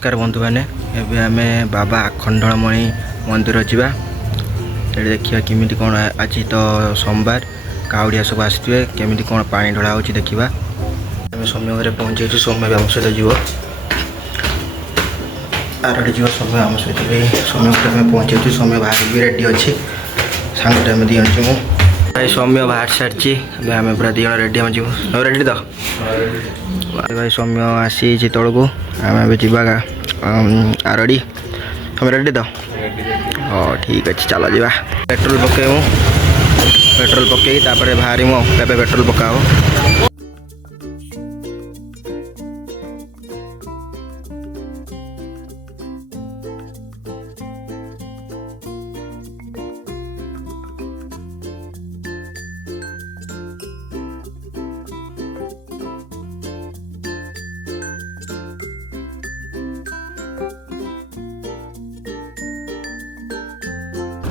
नमस्कार बंधु मैंने एवं आम बाबा आखंडलमणि मंदिर जावा देखिए केमी कौन आज तो सोमवार काउड़िया सब आसवे केमी कौन पानी ढला हो देखा आम सौम्य घर पहुँचे सौम्य आम सहित जीव आरड़ी जीव सौम्य आम सहित भी सौम्य घर पहुँचे सौम्य बाहर भी रेडी अच्छी सांग टाइम दी मु भाई सौम्य बाहर सारी आम पूरा दी रेडी आम जीव रेडी तो भाई सौम्य आसी तौक आम जावा आरड़ी तुम रेडी तो हाँ ठीक अच्छे चलो जा पेट्रोल पकेबू पेट्रोल पकई बाहर पेट्रोल पकाओ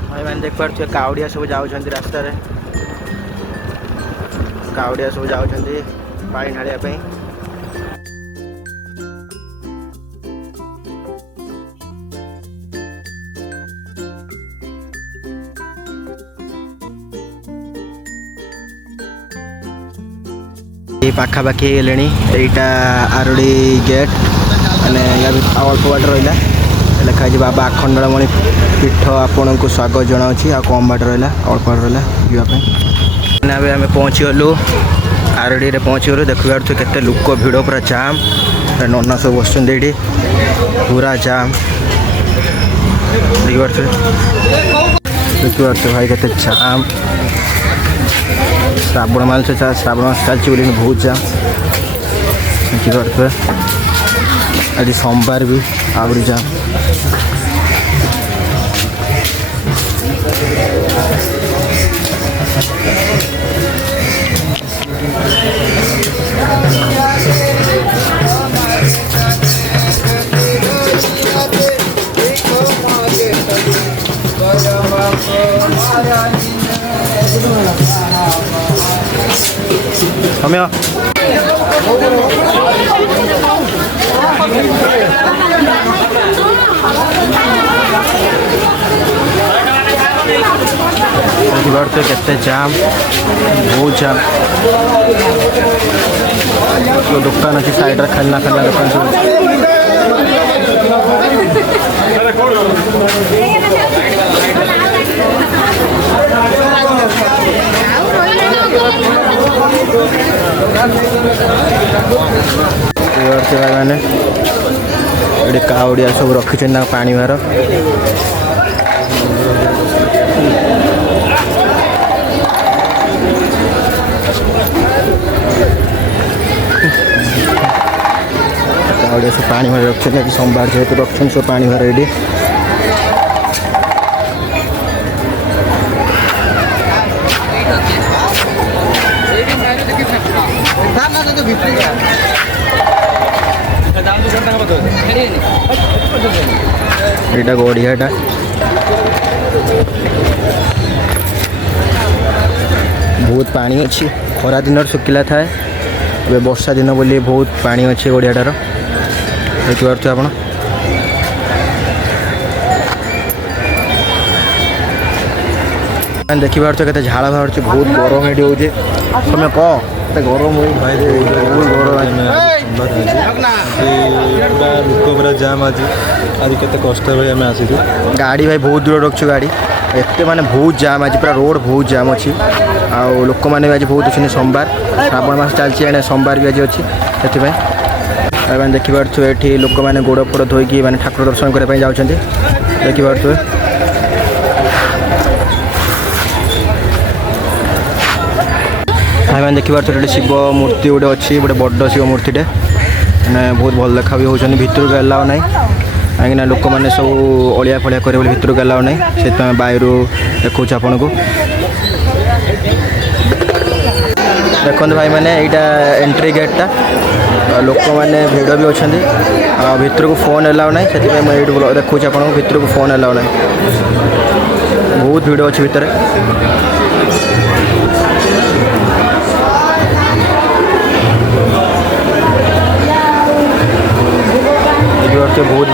भाई मैंने देख पारे काउड़िया सब जाऊँ रास्तार काउड़िया सब जाऊँ पानी ढालिया पाखापाखि गले यहाँ आरड़ी गेट मैंने अल्प बाट रहा लिखाई बाबा आखंडलमणि पीठ आपण को स्वागत जनावि आ कम बाट रहा अल्प बाट रहा जावाई आम पहुँची गलु आरड़ी में पहुँची गलु देख पारे केते लोक भिड़ पूरा जाम नना सब बस पूरा जाम देख पारे भाई केते जाम श्रावण मास चलती बहुत जाम देख पारे आज सोमवार भी आहरी जाम हम तो केते जाम बहुत जाम तो दुकान अच्छी साइड खेलना दुकान सब मैंने ये काउड़िया सब रखी पानी भार काउड़िया सब पानी भार रखी सोमवार जेहतु रखते सब पानी भार ये एटा गड़ियाटा बहुत पानी अच्छी खरा दिन सुखिला थाए वर्षा दिन बोली बहुत पानी अच्छी गड़ियाटार देखि पारे आप देखि पारे केते झाड़ बाहर बहुत गरम ये होचे समय कह गरम हो भाई लोक पूरा जाम आज आज केते कष्ट भाई आम आसी गाड़ी भाई बहुत दूर रखु गाड़ी एत माने बहुत जाम आज पूरा रोड बहुत जाम अच्छी आ लोक मैंने आज बहुत अच्छे सोमवार श्रावण मास चलती सोमवार भी आज अच्छी से देखिए ये लोक मैंने गोड़ फोड़ धोईकी मैंने ठाकुर दर्शन करने जाऊँ देखिए भाई मैंने देखिए शिव मूर्ति गोटे अच्छी गोटे बड़ शिव मूर्तिटे मैंने बहुत भल देखा भी होती भितर को अलाउ ना कहीं लोक मैंने सब अलिया फलिया करे भितर को अलाउ ना से बाहर देखा आपन को देखो भाई मैंने यहाँ एंट्री गेटा लोक मैंने भिड़ भी अच्छा भितर को फोन अलाउ ना से देखा आपको भितर को फोन अलाउ ना बहुत भिड़ अच्छी भितर बहुत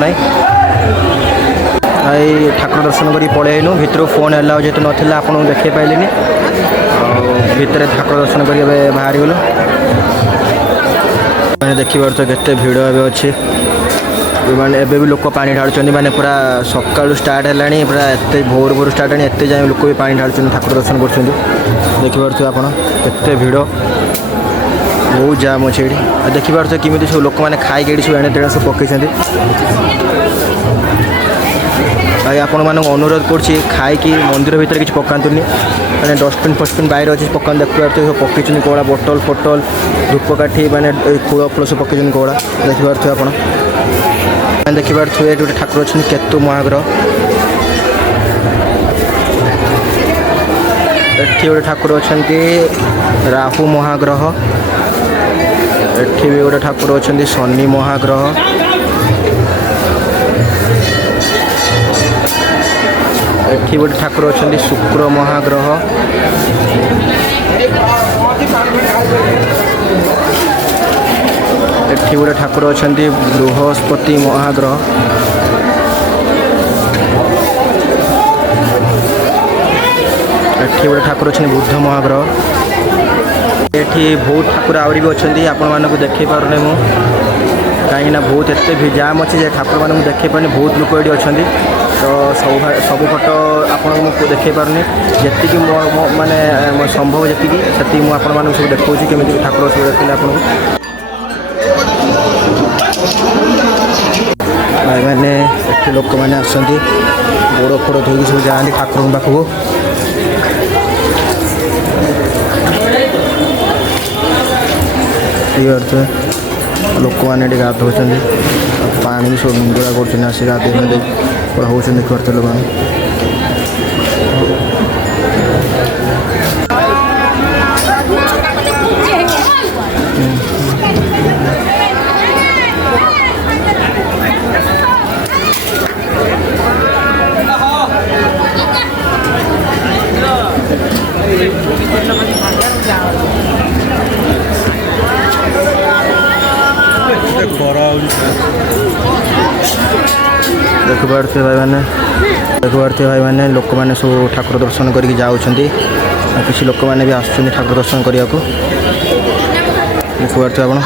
ना ठाकुर दर्शन कर पलैनु भर फोन एलाउ जेहतु नाला आपको देखे पाइले भितर ठाकुर दर्शन कर बाहर गलु मैंने देखिए तो केते भिड़ एवं अच्छी माने एबे भी लोक पानी ढालुचंदी माने पूरा सकाळु स्टार्ट हेलानी पूरा एते भोर भोर स्टार्ट हेलानी एते जाय लोक भी पानी ढालुचंदी ठाकुर दर्शन करछंदी देखि पारथु आपण केते भिड़ बहुत जाम अच्छे ये देखि पारथु किमिति सब लोक माने खाइ गेडी सब एणे तेणे सब पकेछंदी भाई आपण मानक अनुरोध करछि खाइ कि मंदिर भीतर किछ पकांतुनी माने डस्टबिन फस्टबिन बाहर अच्छे पकान देखि पारथु सब पकेछंदी कोळा बोतल फोटल धूपकाठी माने फूल फूल सब पकेछंदी कोळा देखि पारथु आपण देखि पारथु ये गोटे ठाकुर अच्छे केतु महाग्रह एठी गोटे ठाकुर अच्छे राहु महाग्रह एठी भी गोटे ठाकुर अच्छे शनि महाग्रह एठी गोटे ठाकुर अच्छे शुक्र महाग्रह एठी गोटे ठाकुर अच्छा बृहस्पति महाग्रह एठी गोटे ठाकुर अच्छा बुद्ध महाग्रह एठी बहुत ठाकुर आहरी भी अच्छा आपण मानक देखे पारने मु कहीं बहुत एत जाम अच्छे ठाकुर मान देखे पारे बहुत लोक ये अच्छा तो सब फोटो आपको देखे पारनी जी माने संभव जी से मुझे सब देखा केमी ठाकुर सब देखते आपको भाई मैंने एट लोक मैंने आसती गोड़ फोड़ धोई सब जाती ठाकुर पाखक लोक मैंने गाधो पानी भी सब मुंडा कर गाधे पूरा हो देखते लोक देख पारे भाई मैंने लोक मैंने सब ठाकुर दर्शन करके जाऊँगी किसी लोक मैंने भी आसुच्च ठाकुर दर्शन करने को देख पारे आप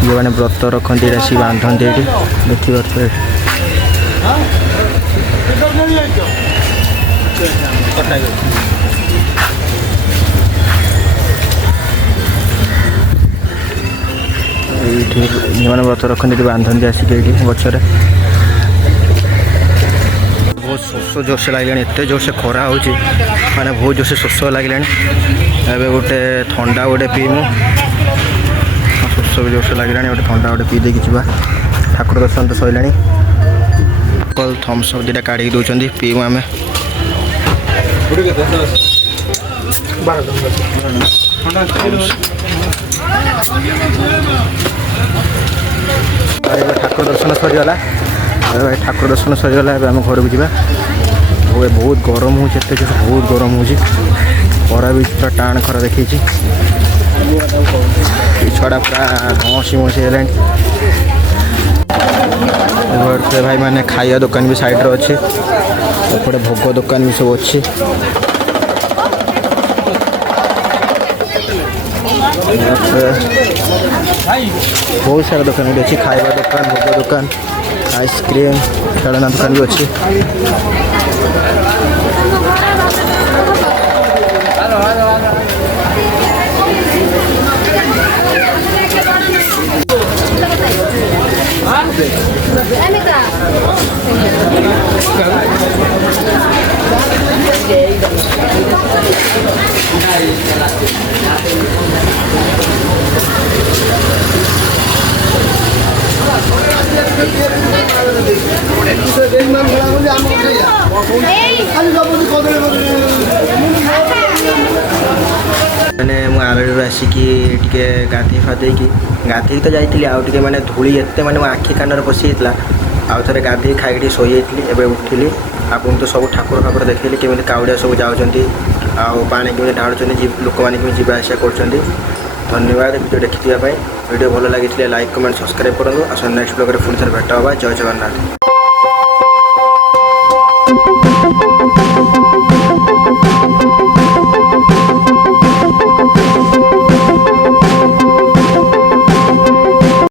ये मैंने व्रत रखती आसी बांधती ये देखी पारे मैंने व्रत रखते बांधती आसिक गचर बहुत शोष जोर से लगे एत जोर से खरा हो माने बहुत जोर से शोष लगे एवं गोटे ठंडा गोटे पीमु शोष भी जोर से लगे गोटे ठंडा गोटे पी देकी जा ठाकुर दर्शन तो सरला कल थम्स अप दुटा काढ़ी दौरान पीमु आम ठाकुर दर्शन सरीगला ठाकुर दर्शन सरीगला आम घर को जा बहुत गरम हो बहुत गरम हो खरा भी पूरा टाण खरा देखी छड़ा पूरा घसी मसी है भाई मैंने खाइया दुकान भी साइड रे अच्छे एपटे भोग दुकान भी सब अच्छी बहुत सारा दुकान भी अच्छी खाइबा दुकान भोग दुकान आइसक्रीम खेलना दुकान भी अच्छी मैंने आलड़ी आसिकी गाधे फाधे गाधे तो जाइए आउे मैंने धूली एत मैंने मो आखि कान पशिला आउ थे गाधे खाई शोई एवं उठिली आपको तो सब ठाकुर फाकुर देखिए केमी काउड़िया सब जाऊँगी पानी केमी ढाड़ुंट लोक मैंने केमी जावा आसा कर धन्यवाद वीडियो देखिए वीडियो भल लगी लाइक कमेंट सब्सक्राइब करूँ नेक्स्ट ब्लॉग में पुणी थे भेट हाँ जय जगन्नाथ।